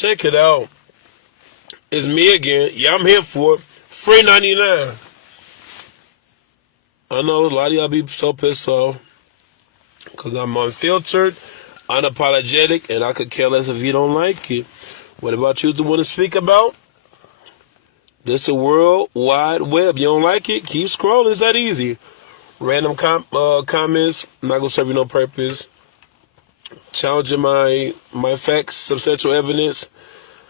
Check it out. It's me again. Yeah, I'm here for it. Free 99. I know a lot of y'all be so pissed off because I'm unfiltered, unapologetic, and I could care less if you don't like it. What about you to want to speak about? This is a world wide web. You don't like it? Keep scrolling. It's that easy. Random comments, not going to serve you no purpose. Challenging my facts, substantial evidence,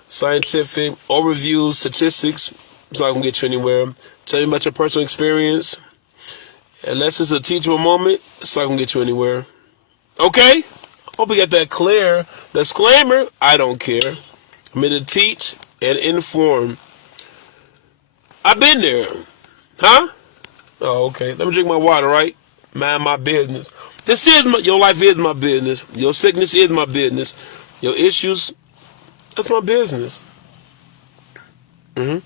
scientific overview, statistics. It's not going to get you anywhere. Tell me about your personal experience. Unless it's a teachable moment, it's not going to get you anywhere. Okay? Hope you got that clear. Disclaimer, I don't care. I'm here to teach and inform. I've been there. Huh? Oh, okay. Let me drink my water, right? Mind my business. Your life is my business. Your sickness is my business. Your issues, that's my business. So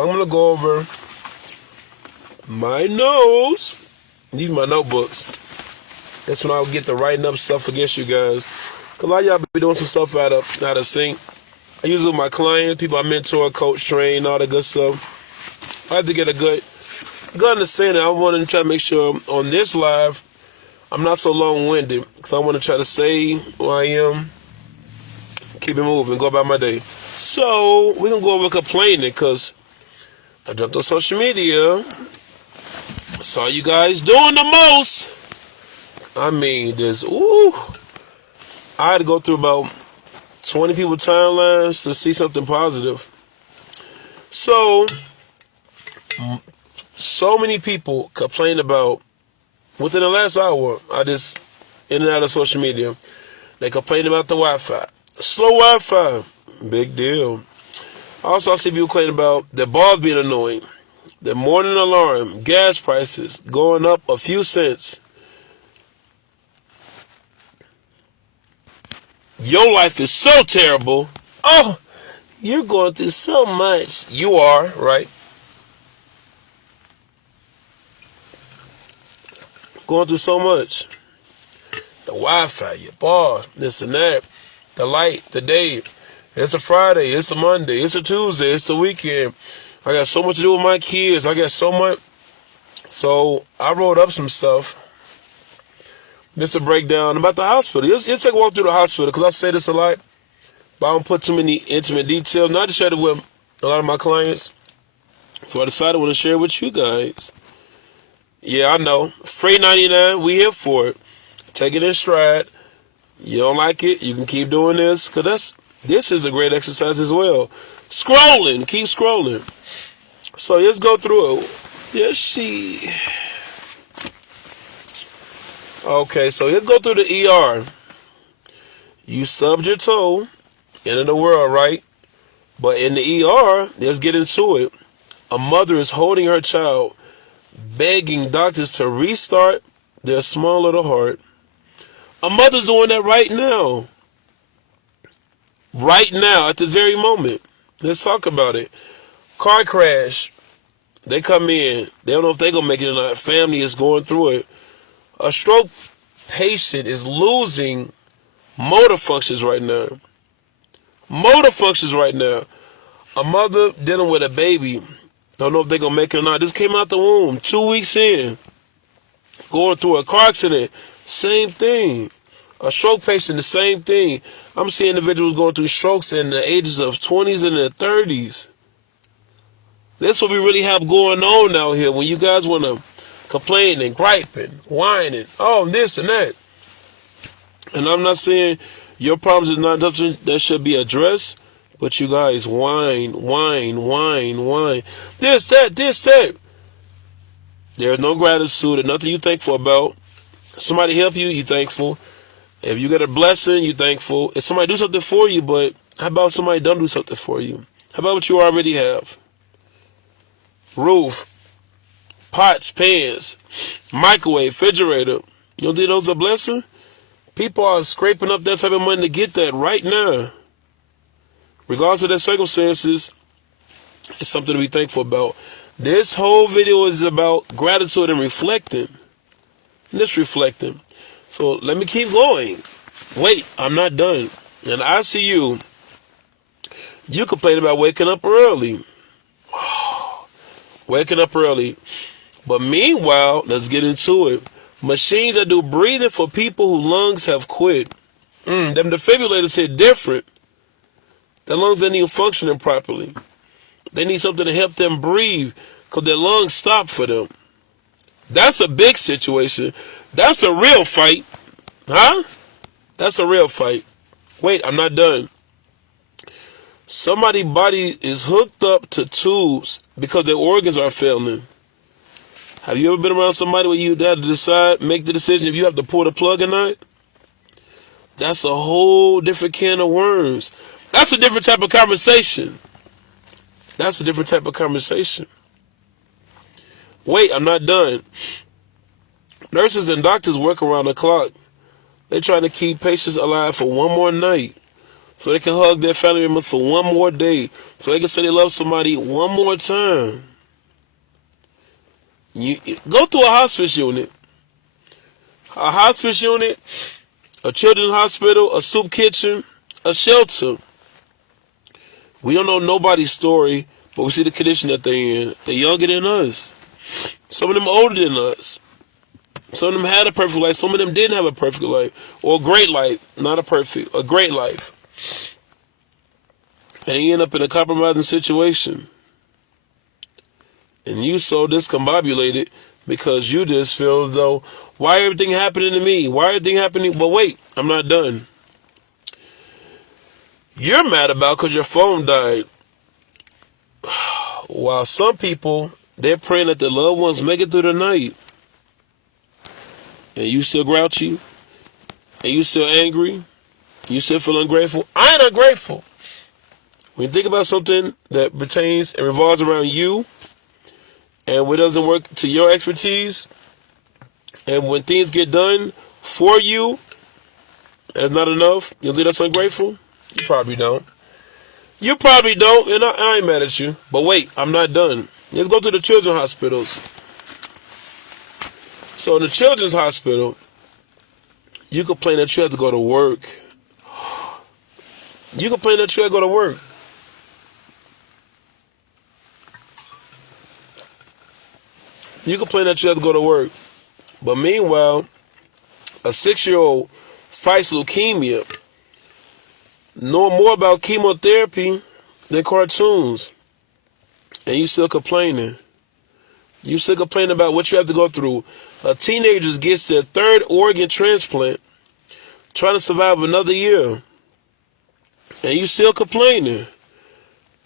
I'm going to go over my notes. These are my notebooks. That's when I'll get to writing up stuff against you guys. Because a lot of y'all be doing some stuff out of sync. I use it with my clients, people I mentor, coach, train, all that good stuff. I have to get a good understanding. I want to try to make sure on this live, I'm not so long-winded. Because I want to try to say who I am, keep it moving, go about my day. So, we're going to go over complaining because I jumped on social media. Saw you guys doing the most. I mean, I had to go through about 20 people's timelines to see something positive. So many people complain about, within the last hour, I just in and out of social media, they complain about the Wi-Fi. Slow Wi-Fi, big deal. Also, I see people complaining about the bulbs being annoying, the morning alarm, gas prices going up a few cents. Your life is so terrible. Oh, you're going through so much. You are, right? Going through so much. The Wi-Fi, your bar, this and that, the light, the day. It's a Friday, it's a Monday, it's a Tuesday, it's the weekend. I got so much to do with my kids. I got so much. So I wrote up some stuff. Just a breakdown about the hospital. You'll take a walk through the hospital because I say this a lot, but I don't put too many intimate details. Not to share it with a lot of my clients. So I decided I want to share it with you guys. Yeah, I know. Free 99, we here for it. Take it in stride. You don't like it, you can keep doing this because this is a great exercise as well. Scrolling, keep scrolling. So let's go through it. Yes, she. Okay, so let's go through the ER. You stubbed your toe, end of the world, right? But in the ER, let's get into it. A mother is holding her child, begging doctors to restart their small little heart. A mother's doing that right now. Right now, at this very moment. Let's talk about it. Car crash. They come in. They don't know if they're going to make it or not. Family is going through it. A stroke patient is losing motor functions right now. Motor functions right now. A mother dealing with a baby. Don't know if they're going to make it or not. This came out the womb 2 weeks in. Going through a car accident. Same thing. A stroke patient, the same thing. I'm seeing individuals going through strokes in the ages of 20s and the 30s. That's what we really have going on out here when you guys want to complain and gripe and whine and this and that. And I'm not saying your problems is not something that should be addressed, but you guys whine. This, that. There's no gratitude and nothing you're thankful about. Somebody help you, you're thankful. If you get a blessing, you're thankful. If somebody do something for you, but how about somebody don't do something for you? How about what you already have? Roof, pots, pans, microwave, refrigerator. You don't think those are a blessing? People are scraping up that type of money to get that right now. Regardless of their circumstances, it's something to be thankful about. This whole video is about gratitude and reflecting. Just reflecting. So let me keep going. Wait, I'm not done. And I see you. You complain about waking up early. Waking up early. But meanwhile, let's get into it. Machines that do breathing for people whose lungs have quit. Them defibrillators hit different. Their lungs ain't even functioning properly. They need something to help them breathe because their lungs stop for them. That's a big situation. That's a real fight. Huh? That's a real fight. Wait, I'm not done. Somebody's body is hooked up to tubes because their organs are failing. Have you ever been around somebody where you had to make the decision if you have to pull the plug or not? That's a whole different can of worms. That's a different type of conversation. That's a different type of conversation. Wait, I'm not done. Nurses and doctors work around the clock. They're trying to keep patients alive for one more night so they can hug their family members for one more day so they can say they love somebody one more time. You go to a hospice unit. A hospice unit, a children's hospital, a soup kitchen, a shelter. We don't know nobody's story, but we see the condition that they're in. They're younger than us. Some of them older than us. Some of them had a perfect life. Some of them didn't have a perfect life. Or a great life. Not a perfect. A great life. And you end up in a compromising situation. And you so discombobulated because you just feel as though, why everything happening to me? Why everything happening? But wait, I'm not done. You're mad about because your phone died. While some people, they're praying that their loved ones make it through the night. And you still grouchy? And you still angry? You still feel ungrateful? I ain't ungrateful. When you think about something that pertains and revolves around you, and when it doesn't work to your expertise, and when things get done for you, and it's not enough, you think that's ungrateful? You probably don't. You probably don't, and I ain't mad at you. But wait, I'm not done. Let's go to the children's hospitals. So in the children's hospital, you complain that you have to go to work. You complain that you have to go to work. You complain that you have to go to work. But meanwhile, a 6-year-old fights leukemia, knowing more about chemotherapy than cartoons. And you still complaining. You still complaining about what you have to go through. A teenager gets their 3rd organ transplant, trying to survive another year. And you still complaining.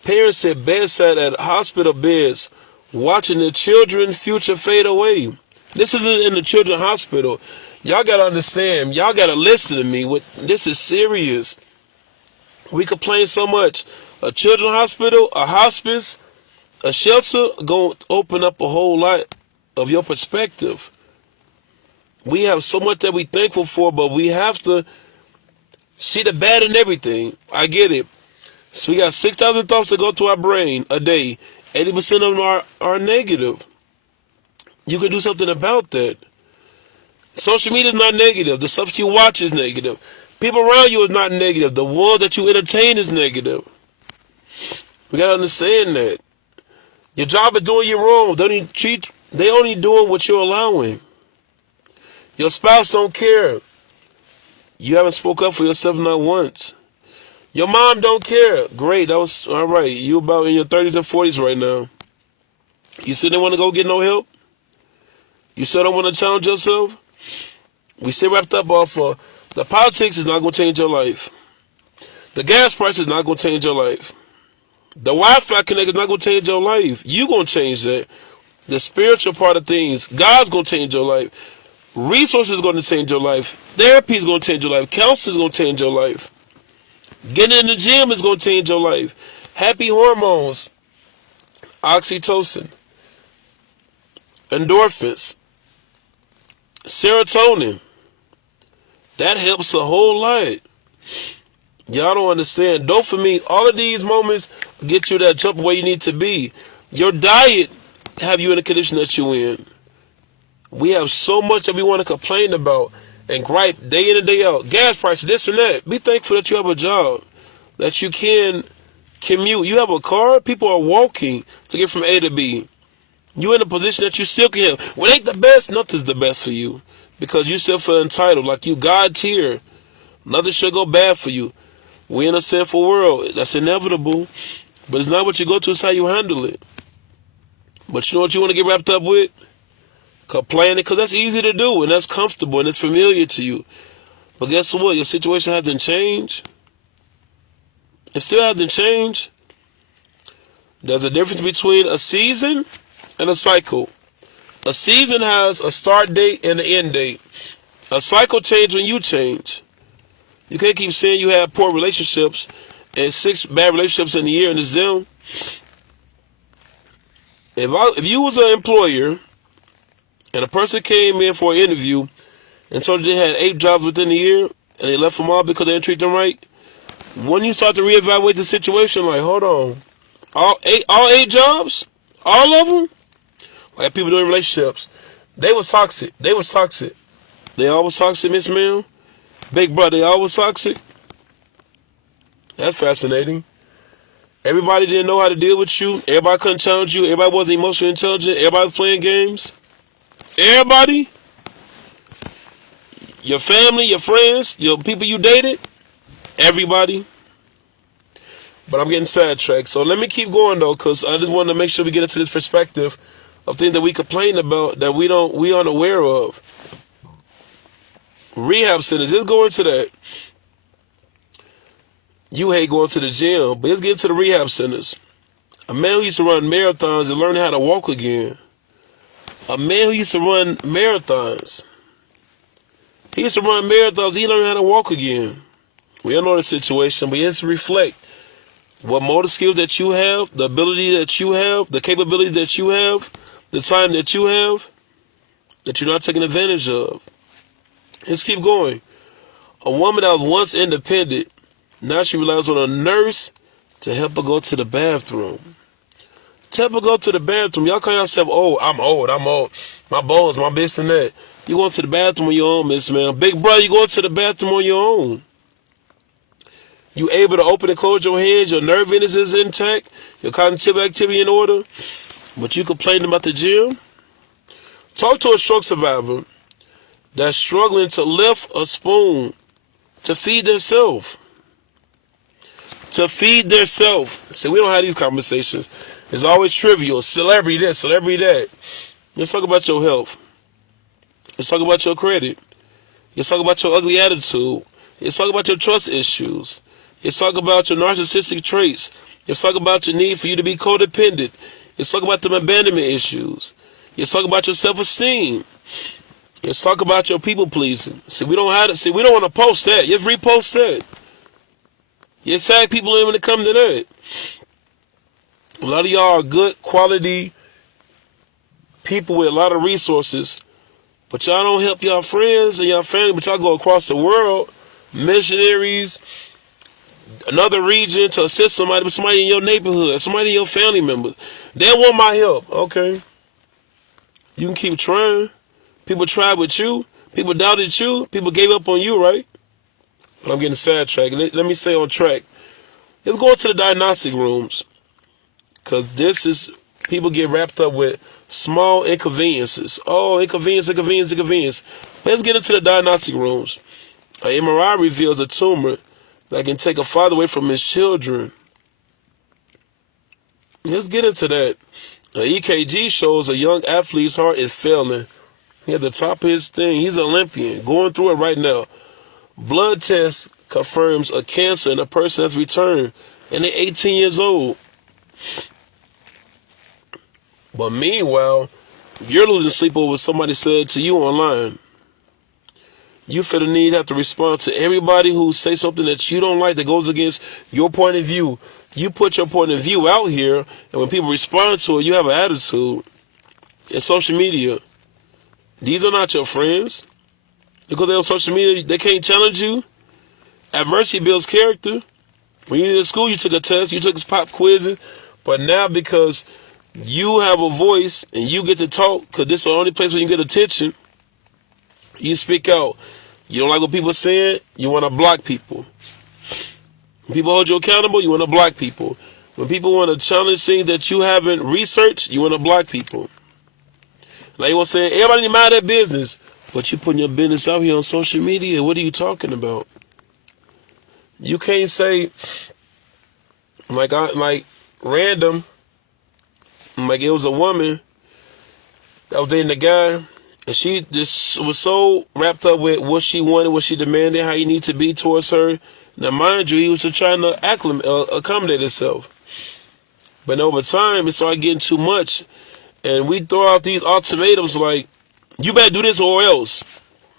Parents sit bedside at hospital beds, watching their children's future fade away. This isn't in the children's hospital. Y'all got to understand. Y'all got to listen to me. This is serious. We complain so much. A children's hospital, a hospice, a shelter going to open up a whole lot of your perspective. We have so much that we're thankful for, but we have to see the bad in everything. I get it. So we got 6,000 thoughts that go to our brain a day. 80% of them are negative. You can do something about that. Social media is not negative. The stuff you watch is negative. People around you is not negative. The world that you entertain is negative. We got to understand that. Your job is doing you wrong. They only doing what you're allowing. Your spouse don't care. You haven't spoke up for yourself not once. Your mom don't care. Great, that was all right. You about in your 30s and 40s right now. You still don't want to go get no help? You still don't want to challenge yourself? We still wrapped up off of the politics is not going to change your life. The gas price is not going to change your life. The Wi-Fi connect is not going to change your life. You going to change that. The spiritual part of things, God's going to change your life. Resources are going to change your life. Therapy is going to change your life. Counseling is going to change your life. Getting in the gym is going to change your life. Happy hormones, oxytocin, endorphins, serotonin. That helps a whole lot. Y'all don't understand. Dopamine, all of these moments get you that jump where you need to be. Your diet have you in the condition that you're in. We have so much that we want to complain about. and gripe day in and day out. Gas prices, this and that. Be thankful that you have a job, that you can commute. You have a car. People are walking to get from A to B. You're in a position that you still can have. What ain't the best, nothing's the best for you. Because you still feel entitled, like you God tier. Nothing should go bad for you. We're in a sinful world. That's inevitable. But it's not what you go to, it's how you handle it. But you know what you want to get wrapped up with? Complaining, because that's easy to do, and that's comfortable, and it's familiar to you. But guess what? Your situation hasn't changed. It still hasn't changed. There's a difference between a season and a cycle. A season has a start date and an end date. A cycle changes when you change. You can't keep saying you have poor relationships and 6 bad relationships in a year and it's them. If you was an employer and a person came in for an interview and told you they had 8 jobs within a year and they left them all because they didn't treat them right, when you start to reevaluate the situation, like, hold on, all eight jobs, all of them, like people doing relationships, they was toxic. They was toxic. They always toxic, Miss Ma'am. Big brother, they always toxic. That's fascinating. Everybody didn't know how to deal with you. Everybody couldn't challenge you. Everybody wasn't emotionally intelligent. Everybody was playing games. Everybody. Your family, your friends, your people you dated. Everybody. But I'm getting sidetracked. So let me keep going though, because I just wanted to make sure we get into this perspective of things that we complain about that we aren't aware of. Rehab centers, let's go into that. You hate going to the gym, but let's get into the rehab centers. A man who used to run marathons and learn how to walk again. A man who used to run marathons. He used to run marathons, he learned how to walk again. We don't know the situation, but he has to reflect what motor skills that you have, the ability that you have, the capability that you have, the time that you have, that you're not taking advantage of. Let's keep going. A woman that was once independent, now she relies on a nurse to help her go to the bathroom. To help her go to the bathroom. Y'all call yourself old. I'm old. My bones, my this and that. You going to the bathroom on your own, Miss Man. Big brother, you going to the bathroom on your own. You able to open and close your hands. Your nerve endings is intact. Your cognitive activity in order. But you complaining about the gym? Talk to a stroke survivor that's struggling to lift a spoon to feed themselves. To feed themselves. See, we don't have these conversations. It's always trivial. Celebrity this, celebrity that. Let's talk about your health. Let's talk about your credit. Let's talk about your ugly attitude. Let's talk about your trust issues. Let's talk about your narcissistic traits. Let's talk about your need for you to be codependent. Let's talk about the abandonment issues. Let's talk about your self-esteem. Let's talk about your people pleasing. See, we don't want to post that. Just repost that. You tag people in when it comes to that. A lot of y'all are good quality people with a lot of resources, but y'all don't help y'all friends and y'all family, but y'all go across the world, missionaries, another region to assist somebody, but somebody in your neighborhood, somebody in your family members. They don't want my help. Okay. You can keep trying. People tried with you. People doubted you. People gave up on you, right? But I'm getting sidetracked. Let me stay on track. Let's go into the diagnostic rooms. Because this is, people get wrapped up with small inconveniences. Oh, inconvenience. Let's get into the diagnostic rooms. An MRI reveals a tumor that can take a father away from his children. Let's get into that. An EKG shows a young athlete's heart is failing. He at the top of his thing. He's an Olympian, going through it right now. Blood test confirms a cancer in a person that's returned, and they're 18 years old. But meanwhile, you're losing sleep over what somebody said to you online. You feel the need to have to respond to everybody who says something that you don't like that goes against your point of view. You put your point of view out here, and when people respond to it, you have an attitude. It's social media. These are not your friends. Because they're on social media, they can't challenge you. Adversity builds character. When you were in school, you took a test, you took pop quizzes, but now because you have a voice and you get to talk, because this is the only place where you get attention, you speak out. You don't like what people are saying, you want to block people. When people hold you accountable, you want to block people. When people want to challenge things that you haven't researched, you want to block people. Now you want to say, everybody need to mind their business, but you putting your business out here on social media. What are you talking about? You can't say, like random, like it was a woman that was dating a guy, and she just was so wrapped up with what she wanted, what she demanded, how you need to be towards her. Now, mind you, he was just trying to accommodate himself. But over time, it started getting too much. And we throw out these ultimatums like, you better do this or else.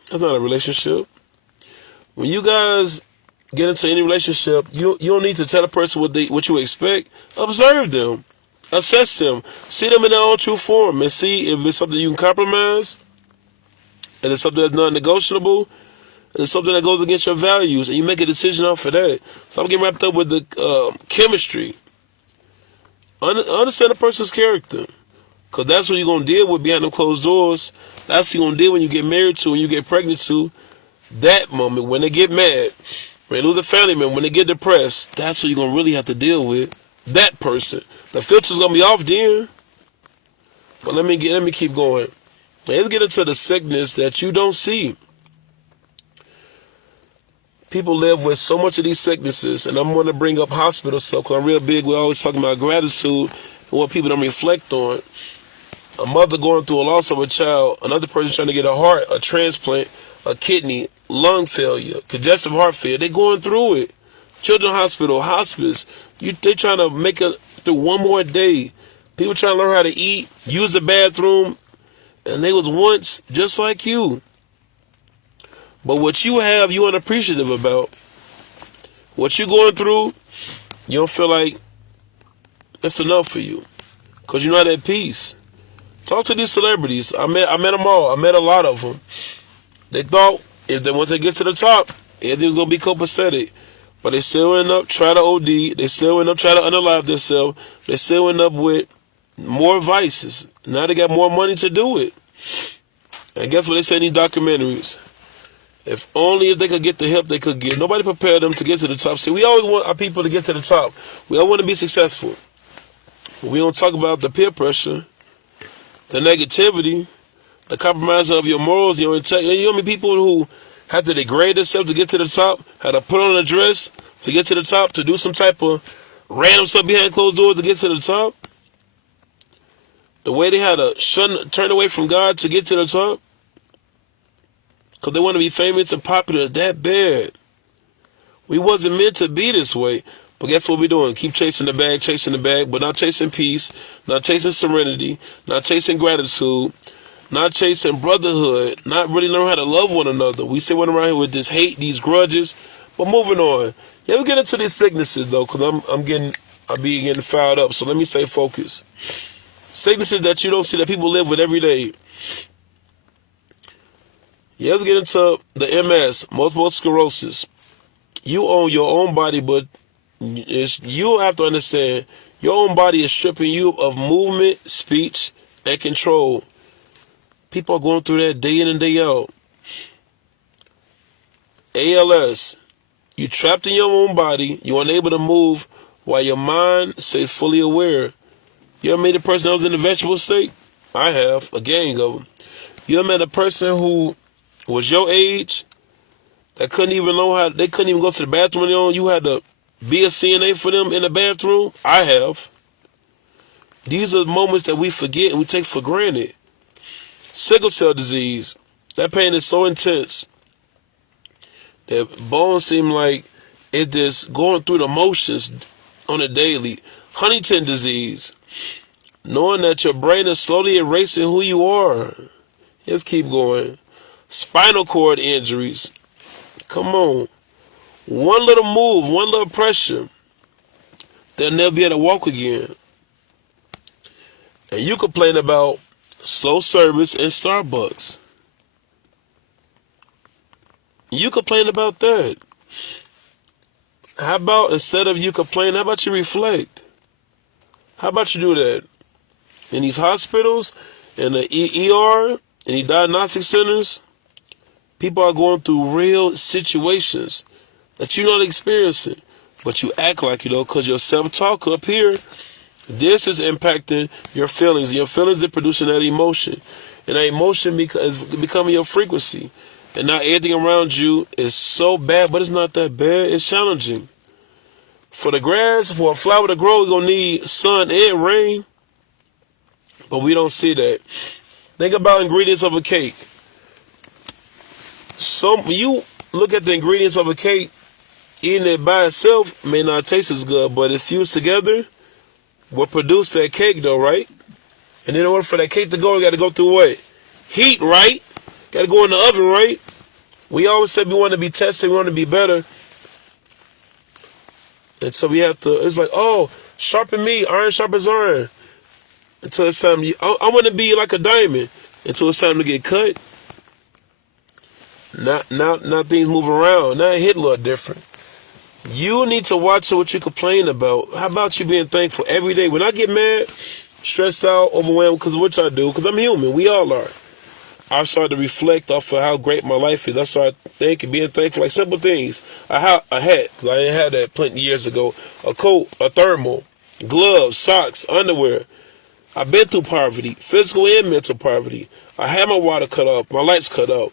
That's not a relationship. When you guys get into any relationship, you don't need to tell a person what you expect. Observe them. Assess them. See them in their own true form and see if it's something you can compromise, and it's something that's non-negotiable, and it's something that goes against your values, and you make a decision off of that. Stop getting wrapped up with the chemistry. Understand a person's character, because that's what you're going to deal with behind them closed doors. That's what you're going to deal when you get married to, when you get pregnant to. That moment, when they get mad, when they lose a family member, when they get depressed, that's what you're going to really have to deal with. That person. The filter's going to be off then. But let me keep going. Let's get into the sickness that you don't see. People live with so much of these sicknesses, and I'm going to bring up hospital stuff because I'm real big. We're always talking about gratitude and what people don't reflect on. A mother going through a loss of a child, another person trying to get a heart, a transplant, a kidney, lung failure, congestive heart failure. They're going through it. Children's hospital, hospice. They're trying to make it through one more day. People trying to learn how to eat, use the bathroom, and they was once just like you. But what you have, you unappreciative about. What you're going through, you don't feel like it's enough for you, because you're not at peace. Talk to these celebrities. I met them all. I met a lot of them. They thought once they get to the top, everything's going to be copacetic. But they still end up trying to OD. They still end up trying to unalive themselves. They still end up with more vices. Now they got more money to do it. And guess what they say in these documentaries? If they could get the help they could get. Nobody prepared them to get to the top. See, we always want our people to get to the top. We all want to be successful. But we don't talk about the peer pressure, the negativity, the compromise of your morals, your integrity. You know how many people who had to degrade themselves to get to the top, had to put on a dress to get to the top, to do some type of random stuff behind closed doors to get to the top? The way they had to turn away from God to get to the top, because they want to be famous and popular that bad. We wasn't meant to be this way. But guess what we're doing? Keep chasing the bag, but not chasing peace, not chasing serenity, not chasing gratitude, not chasing brotherhood, not really learning how to love one another. We sit around here with this hate, these grudges. But moving on. Yeah, we'll get into these sicknesses though, because I'll be getting fired up. So let me stay focused. Sicknesses that you don't see, that people live with every day. Yeah, let's get into the MS, multiple sclerosis. You own your own body, but you have to understand, your own body is stripping you of movement, speech, and control. People are going through that day in and day out. ALS, you trapped in your own body, you're unable to move while your mind stays fully aware. You ever met a person that was in the vegetable state? I have, a gang of them. You ever met a person who was your age that couldn't even go to the bathroom on their own? You had to be a CNA for them in the bathroom? I have. These are moments that we forget and we take for granted. Sickle cell disease. That pain is so intense that bones seem like it's just going through the motions on a daily. Huntington disease. Knowing that your brain is slowly erasing who you are. Let's keep going. Spinal cord injuries. Come on. One little move, one little pressure, they'll never be able to walk again. And you complain about slow service in Starbucks. You complain about that. How about, instead of you complaining, how about you reflect? How about you do that? In these hospitals, in the ER, in these diagnostic centers, People are going through real situations that you're not experiencing, but you act like you know because your self-talk up here, this is impacting your feelings. Your feelings are producing that emotion, and that emotion is becoming your frequency. And now everything around you is so bad, but it's not that bad. It's challenging. For the grass, for a flower to grow, we're going to need sun and rain, but we don't see that. Think about ingredients of a cake. So when you look at the ingredients of a cake, eating it by itself may not taste as good, but if fused together, will produce that cake though, right? And in order for that cake to go, you got to go through what? Heat, right? Got to go in the oven, right? We always say we want to be tested, we want to be better. And so we have to, it's like, oh, sharpen me, iron sharpens iron. Until it's time, I want to be like a diamond. Until it's time to get cut. Now things move around. Now it hit a little different. You need to watch what you complain about. How about you being thankful every day? When I get mad, stressed out, overwhelmed, because of what I do, because I'm human, we all are. I started to reflect off of how great my life is. I started thinking, being thankful, like simple things. I had, because I didn't have that plenty years ago, a coat, a thermal, gloves, socks, underwear. I've been through poverty, physical and mental poverty. I had my water cut off, my lights cut off.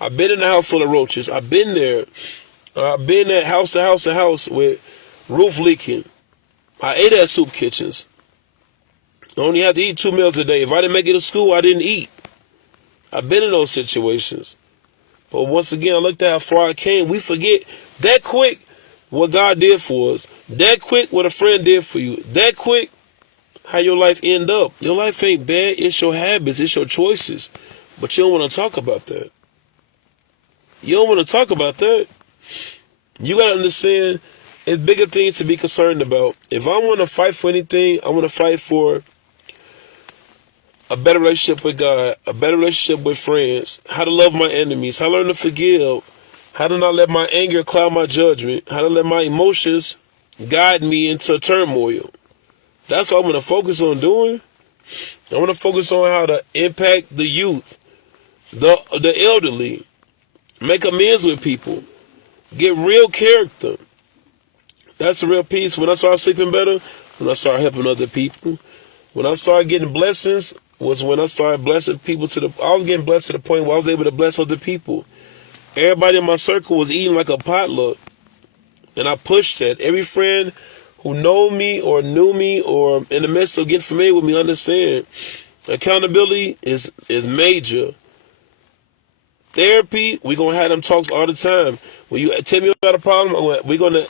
I've been in a house full of roaches. I've been there. I've been at house to house to house with roof leaking. I ate at soup kitchens. I only had to eat 2 meals a day. If I didn't make it to school, I didn't eat. I've been in those situations. But once again, I looked at how far I came. We forget that quick what God did for us. That quick what a friend did for you. That quick how your life end up. Your life ain't bad. It's your habits. It's your choices. But you don't want to talk about that. You don't want to talk about that. You got to understand it's bigger things to be concerned about. If I want to fight for anything, I want to fight for a better relationship with God, a better relationship with friends, how to love my enemies, how to learn to forgive, how to not let my anger cloud my judgment, how to let my emotions guide me into turmoil. That's what I want to focus on doing. I want to focus on how to impact the youth, the elderly, make amends with people, get real character. That's the real peace. When I started sleeping better, when I started helping other people, when I started getting blessings, was when I started blessing people I was getting blessed to the point where I was able to bless other people. Everybody in my circle was eating like a potluck. And I pushed that. Every friend who know me or knew me or in the midst of getting familiar with me understand. Accountability is major. Therapy, we're going to have them talks all the time. When you tell me you got a problem, we're going to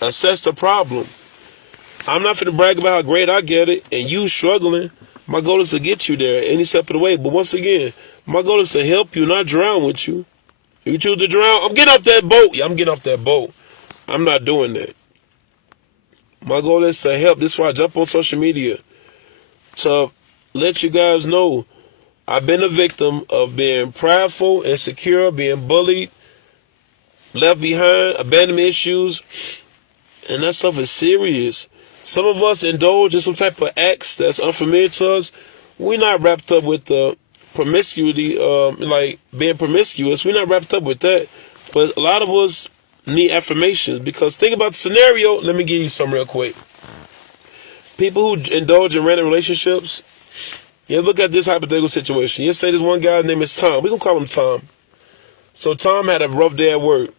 assess the problem. I'm not going to brag about how great I get it and you struggling. My goal is to get you there any step of the way. But once again, my goal is to help you, not drown with you. If you choose to drown, I'm getting off that boat. Yeah, I'm getting off that boat. I'm not doing that. My goal is to help. This is why I jump on social media. To let you guys know I've been a victim of being prideful, insecure, being bullied, left behind, abandonment issues. And that stuff is serious. Some of us indulge in some type of acts that's unfamiliar to us. We're not wrapped up with the promiscuity, like being promiscuous. We're not wrapped up with that. But a lot of us need affirmations because think about the scenario. Let me give you some real quick. People who indulge in random relationships, you look at this hypothetical situation. You say this one guy's name is Tom. We're going to call him Tom. So Tom had a rough day at work.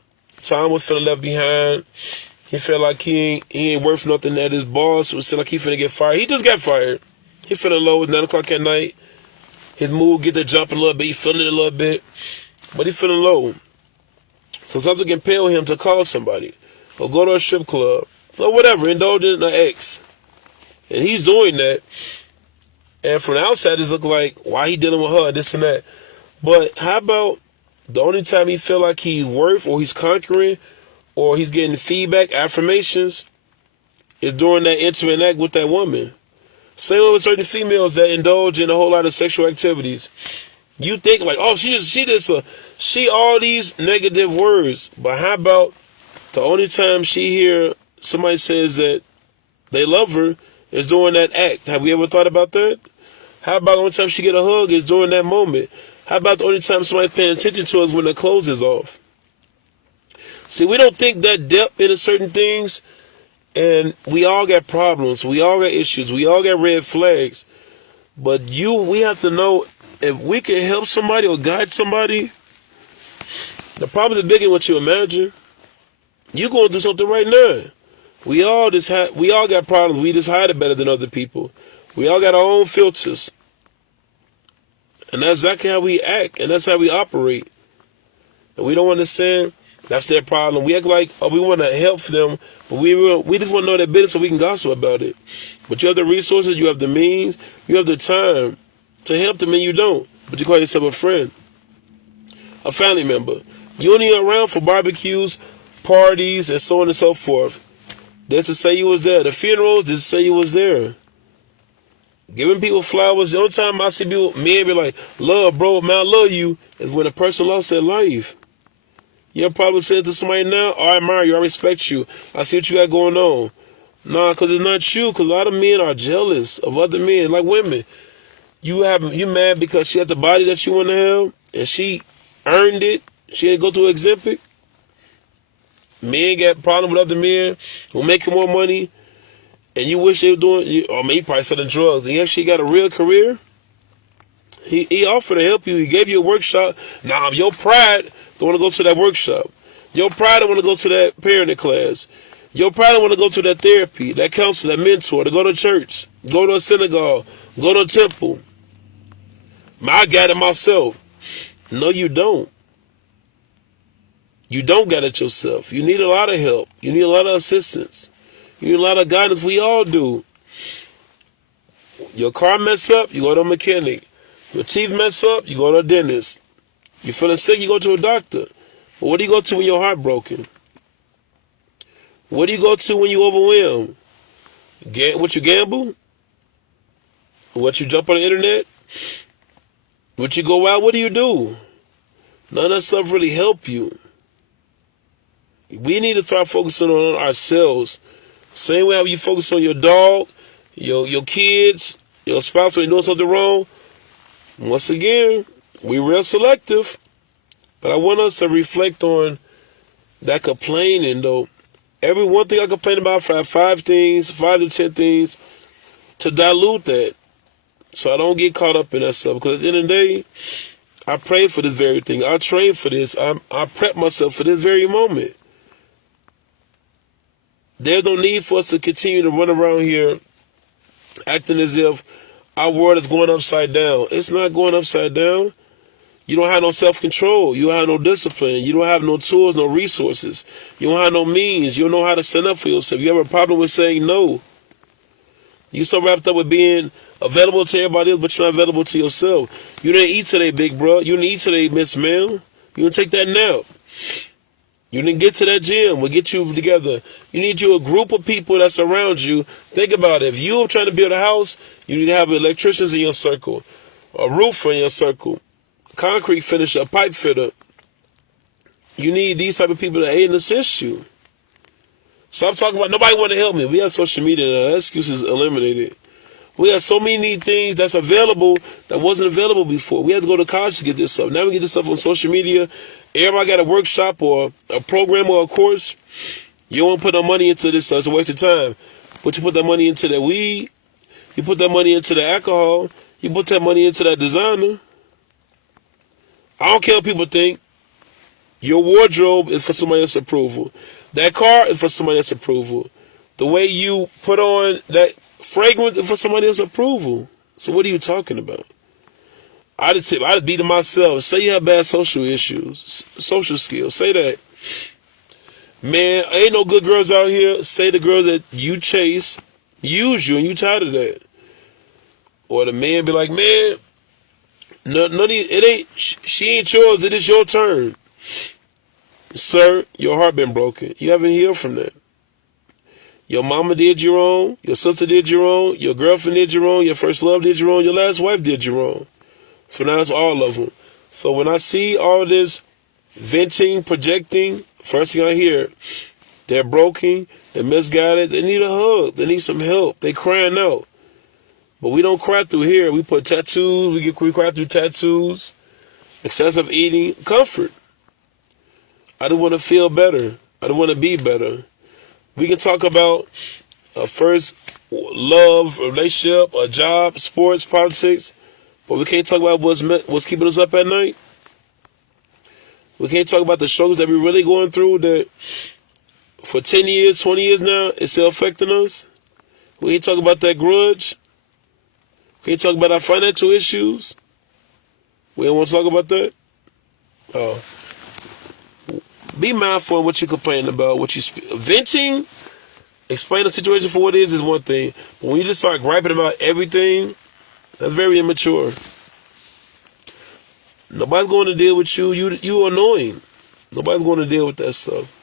Tom was feeling left behind. He felt like he ain't worth nothing, that his boss was like he finna get fired. He just got fired. He feeling low. It's 9 o'clock at night. His mood get to jumping a little bit. He feeling it a little bit. But he feeling low. So something compelled him to call somebody. Or go to a strip club. Or whatever. Indulge in an ex. And he's doing that. And from the outside, it look like, why he dealing with her, this and that. But how about the only time he feel like he's worth or he's conquering or he's getting feedback, affirmations, is during that intimate act with that woman. Same with certain females that indulge in a whole lot of sexual activities. You think like, oh, she all these negative words. But how about the only time she hear somebody says that they love her is during that act? Have we ever thought about that? How about the only time she get a hug is during that moment? How about the only time somebody's paying attention to us when their clothes is off? See, we don't think that depth into certain things, and we all got problems. We all got issues. We all got red flags. But we have to know if we can help somebody or guide somebody. The problem is bigger than what you imagine. You're going through something right now. We all got problems. We just hide it better than other people. We all got our own filters. And that's exactly how we act, and that's how we operate. And we don't understand that's their problem. We act like we want to help them, but we just want to know their business so we can gossip about it. But you have the resources, you have the means, you have the time to help them, and you don't. But you call yourself a friend, a family member. You only around for barbecues, parties, and so on and so forth. That's to say you was there. The funerals, just to say you was there. Giving people flowers. The only time I see men be like, love, bro, man, I love you, is when a person lost their life. You'll probably say to somebody now, oh, I admire you, I respect you, I see what you got going on. Nah, because it's not you, because a lot of men are jealous of other men, like women. You mad because she had the body that you want to have, and she earned it, she didn't go through an exhibit. Men got problems with other men who making more money, and you wish they were doing, or maybe probably selling drugs, and he actually got a real career. He offered to help you. He gave you a workshop. Now, your pride don't want to go to that workshop. Your pride don't want to go to that parenting class. Your pride don't want to go to that therapy, that counselor, that mentor, to go to church, go to a synagogue, go to a temple. I got it myself. No, you don't. You don't got it yourself. You need a lot of help. You need a lot of assistance. You need a lot of guidance. We all do. Your car mess up, you go to a mechanic. Your teeth mess up, you go to a dentist. You feeling sick, you go to a doctor. But what do you go to when your heart broken? What do you go to when you overwhelmed? What you gamble? What you jump on the internet? What you go out? What do you do? None of that stuff really help you. We need to start focusing on ourselves. Same way how you focus on your dog, your kids, your spouse when you're doing something wrong. Once again, we're real selective. But I want us to reflect on that complaining, though. Every one thing I complain about, I have 5 to 10 things to dilute that. So I don't get caught up in that stuff. Because at the end of the day, I pray for this very thing. I train for this. I prep myself for this very moment. There's no need for us to continue to run around here acting as if our world is going upside down. It's not going upside down. You don't have no self-control. You don't have no discipline. You don't have no tools, no resources. You don't have no means. You don't know how to stand up for yourself. You have a problem with saying no. You're so wrapped up with being available to everybody else, but you're not available to yourself. You didn't eat today, big bro. You didn't eat today, Miss Ma'am. You didn't take that nap. You didn't get to that gym. We'll get you together. You need you a group of people that's around you. Think about it. If you're trying to build a house, you need to have electricians in your circle, a roofer in your circle, concrete finisher, a pipe fitter. You need these type of people to aid and assist you. Stop talking about nobody want to help me. We have social media now. That excuse is eliminated. We have so many things that's available that wasn't available before. We had to go to college to get this stuff. Now we get this stuff on social media. Everybody got a workshop or a program or a course. You don't put no money into this, so it's a waste of time. But you put that money into that weed. You put that money into the alcohol. You put that money into that designer. I don't care what people think. Your wardrobe is for somebody else's approval. That car is for somebody else's approval. The way you put on that fragrance is for somebody else's approval. So what are you talking about? I just beat it myself. Say you have bad social issues, social skills. Say that. Man, ain't no good girls out here. Say the girl that you chase use you and you tired of that. Or the man be like, man, it ain't, she ain't yours, it is your turn. Sir, your heart been broken. You haven't healed from that. Your mama did you wrong, your sister did you wrong, your girlfriend did you wrong, your first love did you wrong, your last wife did you wrong. So now it's all of them. So when I see all this venting, projecting, first thing I hear, they're broken, they're misguided, they need a hug, they need some help, they crying out. But we don't cry through here. We put tattoos, we cry through tattoos. excessive eating, comfort. I just want to feel better. I just want to be better. We can talk about first love, relationship, a job, sports, politics, but we can't talk about what's keeping us up at night. We can't talk about the struggles that we're really going through that for 10 years, 20 years now, it's still affecting us. We can't talk about that grudge. We can't talk about our financial issues. We don't want to talk about that. Be mindful of what you're complaining about. Venting, explain the situation for what it is one thing. But when you just start griping about everything, that's very immature. Nobody's going to deal with you. You're annoying. Nobody's going to deal with that stuff.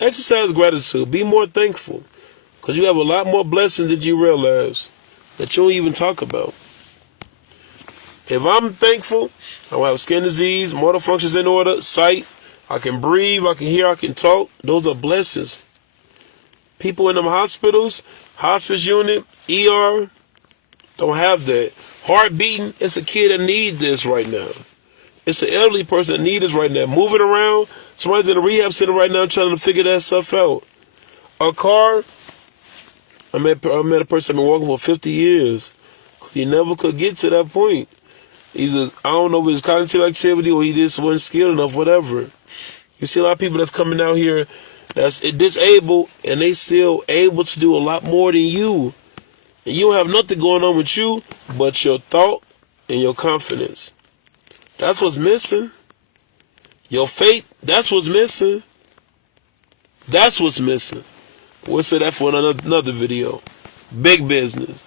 Exercise gratitude. Be more thankful. Because you have a lot more blessings than you realize that you don't even talk about. If I'm thankful, I don't have skin disease, motor functions in order, sight, I can breathe, I can hear, I can talk. Those are blessings. People in them hospitals, hospice unit, ER, don't have that. Heart beating, it's a kid that needs this right now. It's an elderly person that needs this right now. Moving around, somebody's in a rehab center right now trying to figure that stuff out. A car, I met a person been walking for 50 years because he never could get to that point. Either, I don't know if it's cognitive activity or he just wasn't skilled enough, whatever. You see a lot of people that's coming out here that's disabled and they still able to do a lot more than you. And you don't have nothing going on with you but your thought and your confidence. That's what's missing. Your faith, that's what's missing. That's what's missing. We'll say that for another video. Big business.